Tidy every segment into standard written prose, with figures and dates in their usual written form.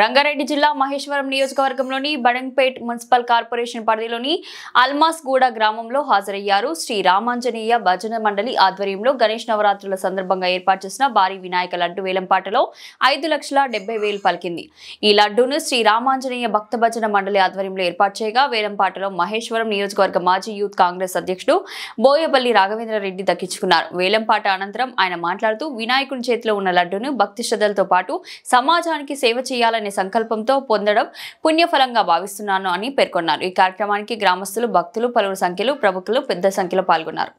రంగారెడ్డి జిల్లా మహేశ్వరం నియోజకవర్గంలోని Badangpet municipal corporation పరిధిలోని అల్మాస్గూడ గ్రామంలో హాజరయ్యారు. శ్రీ రామాంజనేయ భజన మండలి ఆధ్వర్యంలో గణేష్ నవరాత్రుల సందర్భంగా ఏర్పాటు చేసిన భారీ వినాయక లడ్డు వేలంపాటలో 5,70,000 పలికింది. ఈ లడ్డూను శ్రీ రామాంజనేయ భక్త భజన మండలి ఆధ్వర్యంలో ఏర్పాటు చేయగా వేలంపాటలో మహేశ్వరం నియోజకవర్గ మాజీ యూత్ కాంగ్రెస్ అధ్యక్షుడు బోయపల్లి రాఘవేంద్రరెడ్డి దక్కించుకున్నారు. వేలంపాట అనంతరం ఆయన మాట్లాడుతూ వినాయకుని చేతిలో ఉన్న లడ్డూను భక్తి శ్రద్ధలతో పాటు సమాజానికి సేవ చేయాలని సంకల్పంతో పొందడం పుణ్యఫలంగా భావిస్తున్నాను అని పేర్కొన్నారు. ఈ కార్యక్రమానికి గ్రామస్తులు, భక్తులు, పలువురు సంఖ్యలో ప్రముఖులు పెద్ద సంఖ్యలో పాల్గొన్నారు.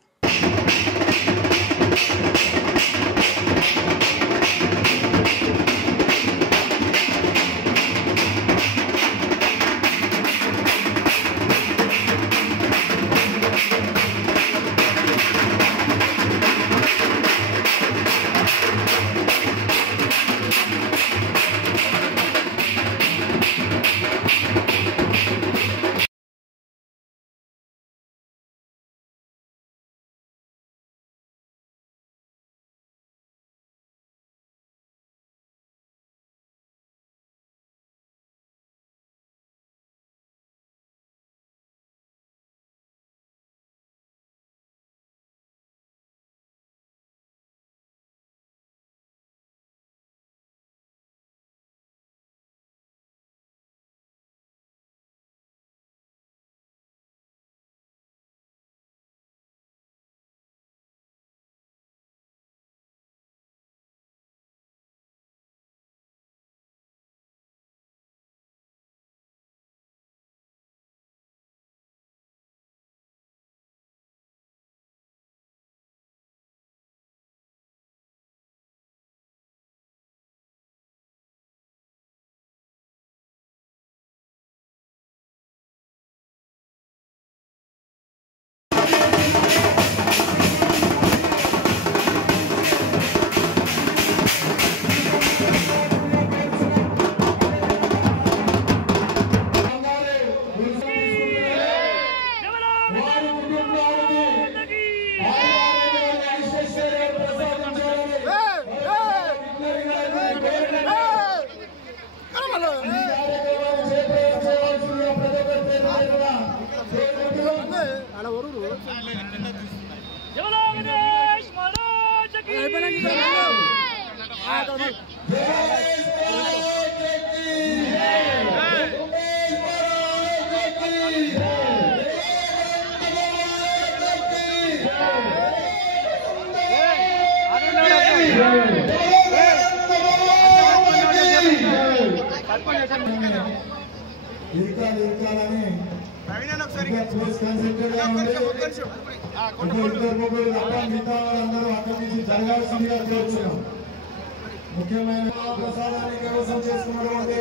ముఖ్యమైన ప్రసాదాన్ని కైవసం చేసుకున్నటువంటి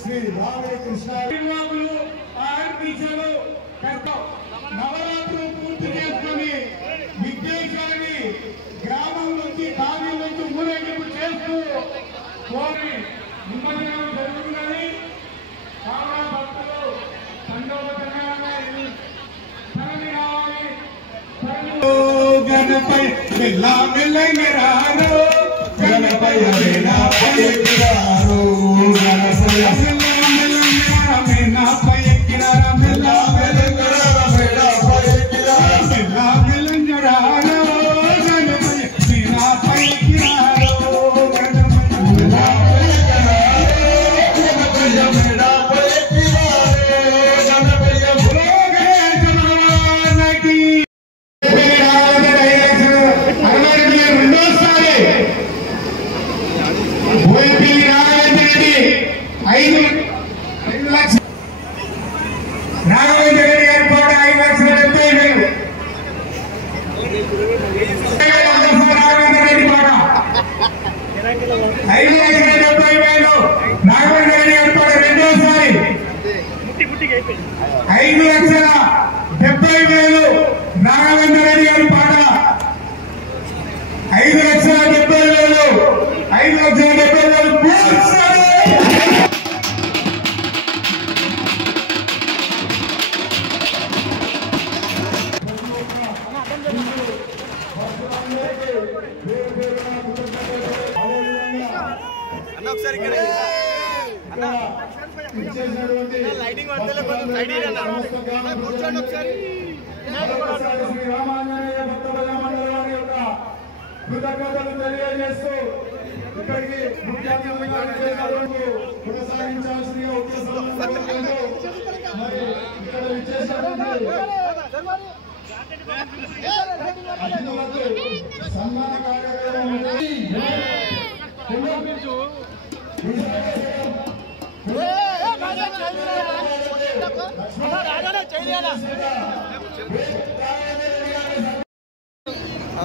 శ్రీ రామకృష్ణ నవరాత్రులు పూర్తి చేసుకుని విద్యేశ్వరిని గ్రామం నుంచి కావ్య నుంచి ఊరేగింపు చేస్తూ కోరి నిమజ్జనం జరుగుతుందని కావున భక్తులు సంతోషకరమైన తరలి రావాలి. గణపై మెల్లా మెల్లగరారో గణపై నా పై ఎక్కిరారో గణపై నా పై ఎక్కిరారా మెల్లా మెల్లగరారా మెల్లా పై ఎక్కిరారా మెల్లా మెల్లగరారో గణపై నా పై ఎక్కిరారో గణపై మెల్లా మెల్లగరారో గణపై నా పై ఎక్కిరారో గణపై భోగేశ్వరనాకి రాఘవేంద్రరెడ్డి గారి పాట 5,70,000 రాఘవేంద్రరెడ్డి పాట 5,70,000 రాఘవేంద్రరెడ్డి గారి పాట రెండోసారి 5,70,000 రాఘవేంద్రరెడ్డి గారి పాట 5,70,000 5,70,000 ఒకసారి ఇచ్చేసినటువంటి శ్రీ రామాంజనేయ భక్త మండలి యొక్క కృతజ్ఞతలు తెలియజేస్తూ ఇక్కడికి ముఖ్య అతిథిగా కొనసాగించాల్సిన మరి ఇక్కడ ఇచ్చేసినటువంటి సన్మాన కార్యక్రమం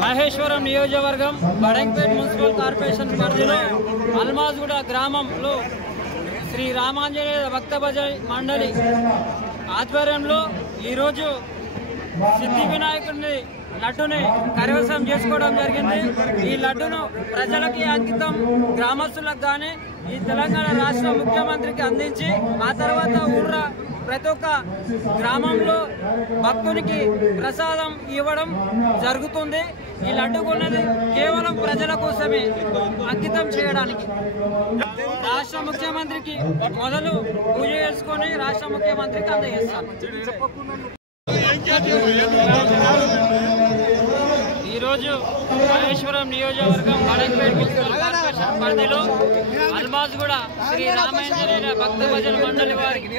మహేశ్వరం నియోజకవర్గం బడంగపేట్ మున్సిపల్ కార్పొరేషన్ పరిధిలో అల్మాజ్గూడ గ్రామంలో శ్రీ రామాంజనేయ భక్త భజన మండలి ఆధ్వర్యంలో ఈరోజు సిద్ధి వినాయకుడిని లడ్డుని కైవసం చేసుకోవడం జరిగింది. ఈ లడ్డును ప్రజలకి అంకితం, గ్రామస్తులకు కానీ ఈ తెలంగాణ రాష్ట్ర ముఖ్యమంత్రికి అందించి ఆ తర్వాత ఊర్రా ప్రతి ఒక్క గ్రామంలో భక్తునికి ప్రసాదం ఇవ్వడం జరుగుతుంది. ఈ లడ్డు కొన్నది కేవలం ప్రజల కోసమే అంకితం చేయడానికి. రాష్ట్ర ముఖ్యమంత్రికి మొదలు పూజ చేసుకొని రాష్ట్ర ముఖ్యమంత్రికి అందజేస్తాను. ఈరోజు మహేశ్వరం నియోజకవర్గం బడంగపేట్ మున్సిపల్ కార్పొరేషన్ పరిధిలో అల్మాజ్గూడ శ్రీ రామాంజనేయ భక్త భజన మండలి వారికి